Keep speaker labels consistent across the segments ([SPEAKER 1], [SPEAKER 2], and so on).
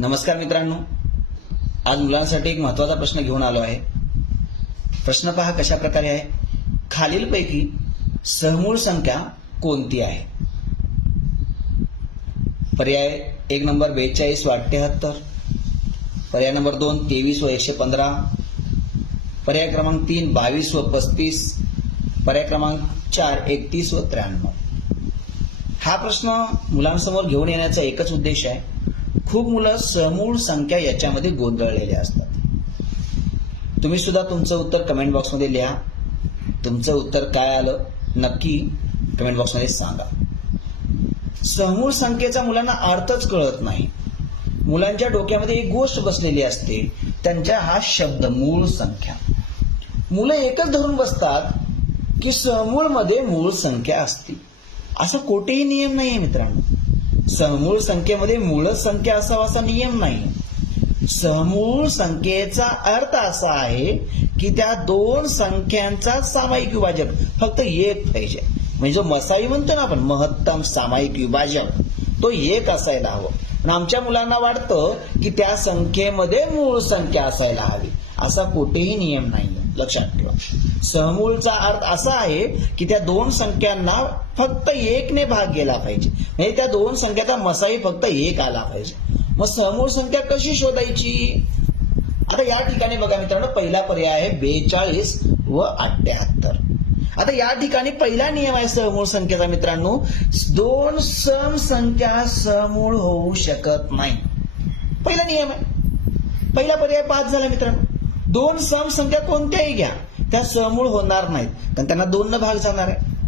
[SPEAKER 1] नमस्कार मित्रांनो. आज मुलांसाठी एक महत्त्वाचा प्रश्न घेऊन आलो आहे. प्रश्न पहा कशा प्रकारे आहे? खालीलपैकी सहमूळ संख्या कोणती आहे? पर्याय एक नंबर बेचाळीस व अठ्ठ्याहत्तर पर्याय नंबर दोन तेवीस व एकशे पंधरा. पर्याय क्रमांक तीन बावीस व पस्तीस. पर्याय क्रमांक चार एकतीस व त्र्याण्णव. हा प्रश्न मुलांसमोर घेऊन येण्याचा एकच उद्देश आहे. खूप मुलं समूळ संख्या याच्यामध्ये गोंधळलेले असतात. तुम्ही सुद्धा तुमचं उत्तर कमेंट बॉक्समध्ये लिहा. तुमचं उत्तर काय आलं? नक्की कमेंट बॉक्समध्ये सांगा. समूळ संख्येचा मुलांना अर्थच कळत नाही. मुलांच्या डोक्यामध्ये एक गोष्ट बसलेली असते. त्यांच्या हा शब्द मूळ संख्या. मुलं एकच धरून बसतात की समूळमध्ये मूळ संख्या असते. असा कोठेही नियम नाहीये मित्रांनो. समूळ संख्येमध्ये मूळ संख्या असावा असा नियम नाही. समूळ संख्येचा अर्थ असा आहे की त्या दोन संख्यांचा सामायिक विभाजक फक्त एक पाहिजे. म्हणजे जो मसाई म्हणतो ना आपण महत्तम सामायिक विभाजक तो एक असायला हवं. पण आमच्या मुलांना वाटतं की त्या संख्येमध्ये मूळ संख्या असायला हवी. असा कुठेही नियम नाही लक्षात ठेवा. समूळचा अर्थ असा आहे की त्या दोन संख्यांना फक्त एकने भाग गेला पाहिजे. म्हणजे त्या दोन संख्याचा मसाही फक्त एक आला पाहिजे. मग सहमूळ संख्या कशी शोधायची? आता या ठिकाणी बघा मित्रांनो पहिला पर्याय आहे बेचाळीस व अठ्याहत्तर. आता या ठिकाणी पहिला नियम आहे सहमूळ संख्येचा मित्रांनो दोन सम संख्या सहमूळ होऊ शकत नाही. पहिला नियम आहे. पहिला पर्याय पाच झाला मित्रांनो. दोन सम संख्या कोणत्याही घ्या. त्या समूळ होणार नाहीत. कारण त्यांना दोन न भाग जाणार आहे.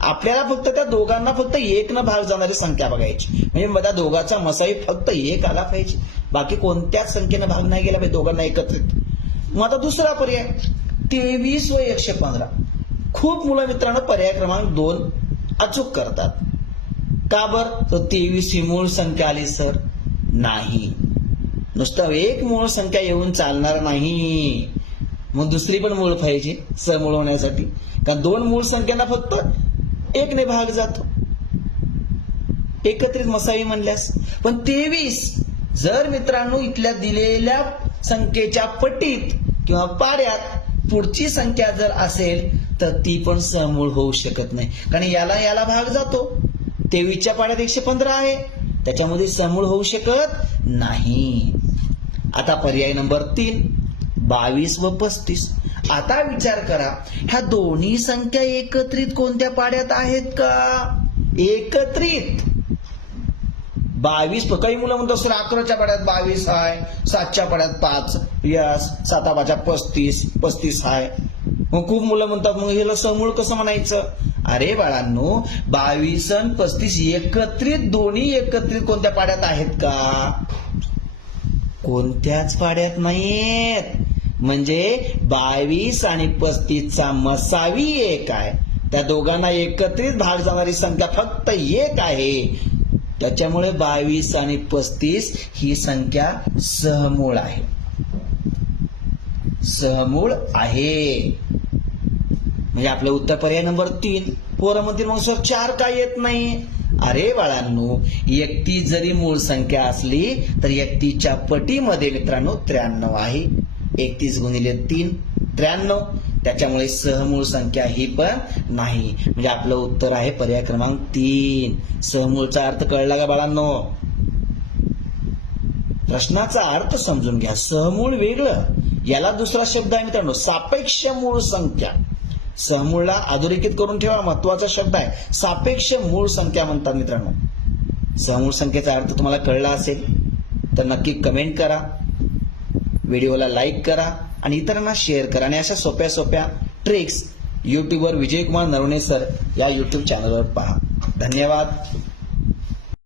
[SPEAKER 1] आपल्याला फक्त त्या दोघांना फक्त एक न भाग जाणारी संख्या बघायची. म्हणजे मला दोघाचा मसाई फक्त एक आला पाहिजे. बाकी कोणत्याच संख्येनं भाग नाही गेला पाहिजे दोघांना एकत्रित. मग आता दुसरा पर्याय. तेवीस व एकशे पंधरा. खूप मुलं मित्रांनो पर्याय क्रमांक दोन अचूक करतात. का बर? तर तेवीस ही मूळ संख्या आली सर. नाही. नुसतं एक मूळ संख्या येऊन चालणार नाही. मग दुसरी पण मूळ पाहिजे समूळ होण्यासाठी. कारण दोन मूळ संख्यांना फक्त एकने भाग जातो. एकत्रित मसावी म्हणल्यास. पण तेवीस जर मित्रांनो इथल्या दिलेल्या संख्येच्या पटीत किंवा पाड्यात पुढची संख्या जर असेल तर ती पण समूळ होऊ शकत नाही. कारण याला याला भाग जातो. तेवीसच्या पाड्यात एकशे पंधरा आहे. त्याच्यामध्ये समूळ होऊ शकत नाही. आता पर्याय नंबर तीन. बावीस व पस्तीस. आता विचार करा ह्या दोन्ही संख्या एकत्रित कोणत्या पाड्यात आहेत का? एकत्रित. बावीस काही मुलं म्हणतात सर अकराच्या पाड्यात बावीस आहे सातच्या पाड्यात पाच यस साता पाच्या पस्तीस पस्तीस आहे मग खूप मुलं म्हणतात मग ह्याला समूळ कसं म्हणायचं? अरे बाळांनो बावीस आणि पस्तीस एकत्रित दोन्ही एकत्रित कोणत्या पाड्यात आहेत का? कोणत्याच पाड्यात नाहीयेत. म्हणजे बावीस आणि पस्तीसचा मसावी एक आहे. त्या दोघांना एकत्रित भाग जाणारी संख्या फक्त एक आहे. त्याच्यामुळे बावीस आणि पस्तीस ही संख्या सहमूळ आहे. सहमूळ आहे. म्हणजे आपलं उत्तर पर्याय नंबर तीन. पोरं म्हणतील मग सर चार काय येत नाही? अरे बाळांनो एकती जरी मूळ संख्या असली तर एकतीच्या पटीमध्ये मित्रांनो त्र्याण्णव आहे. एकतीस गुणिले तीन त्र्याण्णव. त्याच्यामुळे सहमूळ संख्या ही पण नाही. म्हणजे आपलं उत्तर आहे पर्याय क्रमांक तीन. सहमूळचा अर्थ कळला का बाळांनो? प्रश्नाचा अर्थ समजून घ्या. सहमूळ वेगळं. याला दुसरा शब्द आहे मित्रांनो सापेक्ष मूळ संख्या. सहमूळला अधोरेखित करून ठेवा महत्त्वाचा शब्द आहे. सापेक्ष मूळ संख्या म्हणतात मित्रांनो. सहमूळ संख्येचा अर्थ तुम्हाला कळला असेल तर नक्की कमेंट करा. व्हिडिओला लाईक करा आणि इतरांना शेअर करा आणि अशा सोप्या सोप्या ट्रिक्स युट्यूबवर विजयकुमार नरवणे सर या युट्यूब चॅनलवर पहा. धन्यवाद.